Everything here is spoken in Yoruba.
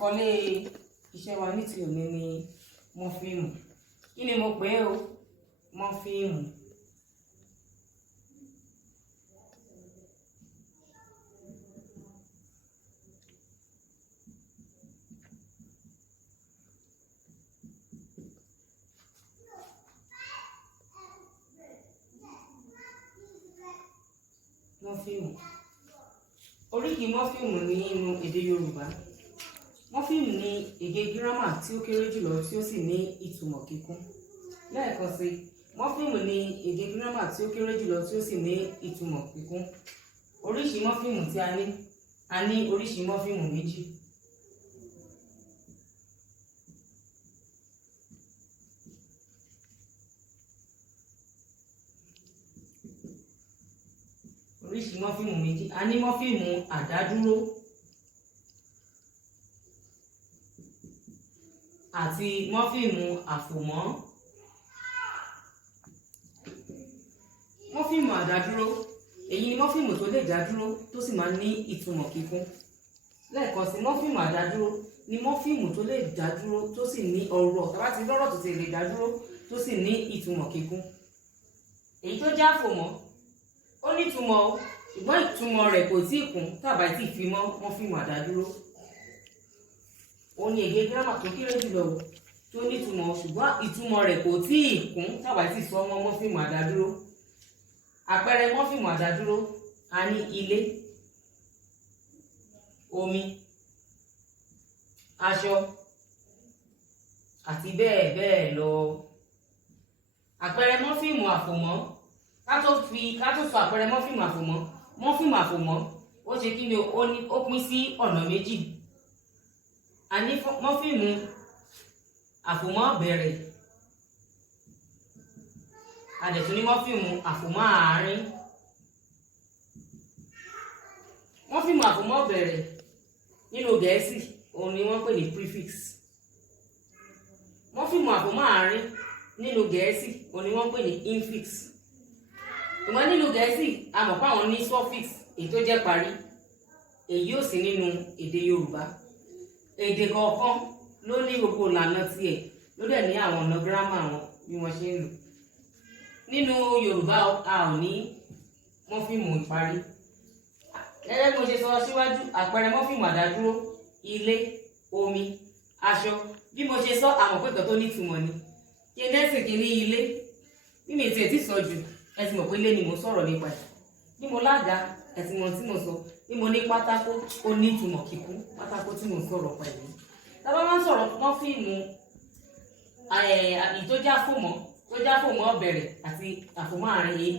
Àkọlé iṣẹ́ wa ní ti òní ni mọ́fíìmù. Kí ni mo pè é o? Mọ́fíìmù. Mọ́fíìmù. Oríkì mọ́fíìmù ní inú èdè Yorùbá. Mọ́fíìmù ni èdè gírámà tí ó kéré jùlọ tí ó sì ní ìtumọ̀ kíkún. Lẹ́ẹ̀kan sí, mọ́fíìmù ni èdè gírámà tí ó kéré jùlọ tí ó sì ní ìtumọ̀ kíkún. Oríṣi mọ́fíìmù tí a ní oríṣi mọ́fíìmù méjì. Oríṣi mọ́fíìmù méjì. A ní mọ́fíìmù àdádúró àti mọ́fíìmù àfòmọ́. Mọ́fíìmù àdádúró, èyí ni mọ́fíìmù tó lè dádúró tó sì máa ní ìtumọ̀ kíkún. Lẹ́ẹ̀kan sí, mọ́fíìmù àdádúró ni mọ́fíìmù tó lè dádúró tó sì ní ọ̀rọ̀ tàbí ti lọ́rọ̀ tó sì lè dádúró tó sì ní ìtumọ̀ kíkún. Èyí tó jẹ́ àfòmọ́, ó ní ìtumọ̀ o, ṣùgbọ́n ìtumọ̀ rẹ̀ kò tíì kún tàbí tí ì fi mọ́ mọ́fíìmù àdádúró. Òun ni èdè gírámà tó kéré jùlọ tó ní ìtumọ̀, ṣùgbọ́n ìtumọ̀ rẹ̀ kò tíì kún tàbí tí ì sọ mọ́ mọ́fíìmù àdádúró. Àpẹẹrẹ mọ́fíìmù àdádúró, a ní ilé, omi, aṣọ àti bẹ́ẹ̀ bẹ́ẹ̀ lọ. Àpẹẹrẹ mọ́fíìmù àfòmọ́, ká tó sọ àpẹẹrẹ mọ́fíìmù àfòmọ́. Mọ́fíìmù àfòmọ́ ó ṣe kí ni ó pín sí ọ̀nà méjì. A ní mọ́fíìmù àfòmọ́ bẹ̀rẹ̀, a dẹ̀ tún ní mọ́fíìmù àfòmọ́ àárín. Mọ́fíìmù àfòmọ́ bẹ̀rẹ̀ nínú Gẹ̀ẹ́sì òun ni wọ́n pè ní prefix. Mọ́fíìmù àfòmọ́ àárín nínú Gẹ̀ẹ́sì òun ni wọ́n pè ní infix. Ìwọ́n nínú Gẹ̀ẹ́sì a mọ̀ pé àwọn ní suffix èyí tó jẹ́ parí, èyí ò sí nínú èdè Yorùbá. Èdè kọ̀ọ̀kan ló ní gbogbo ìlànà tiẹ̀, ló dẹ̀ ní àwọn ọ̀nà gírámà wọn bí wọ́n ṣe ń lò. Nínú Yorùbá a ò ní mọ́fíìmù ìparí. Gẹ́gẹ́ bí mo ṣe sọ síwájú, àpẹẹrẹ mọ́fíìmù àdádúró, ilé, omi, aṣọ. Bí mo ṣe sọ, àmọ̀ pé kan tó nítumọ̀ ni. Kí n dẹ́sìn kí ní ilé, bí mi tiẹ̀ ti sọ jù, ẹ ti mọ̀ pé ilé ni mo sọ̀rọ̀ nípa ẹ̀. Bí mo lága, ẹ ti mọ̀ tí mo sọ. Bí mo ní pátákó, ó ní ìtumọ̀ kíkún, pátákó tí mo sọ̀rọ̀ pa ìlú. Tá bá máa ń sọ̀rọ̀ mọ́fíìmù ìtójáfòmọ́ bẹ̀rẹ̀ àti àfòmọ́ àárín.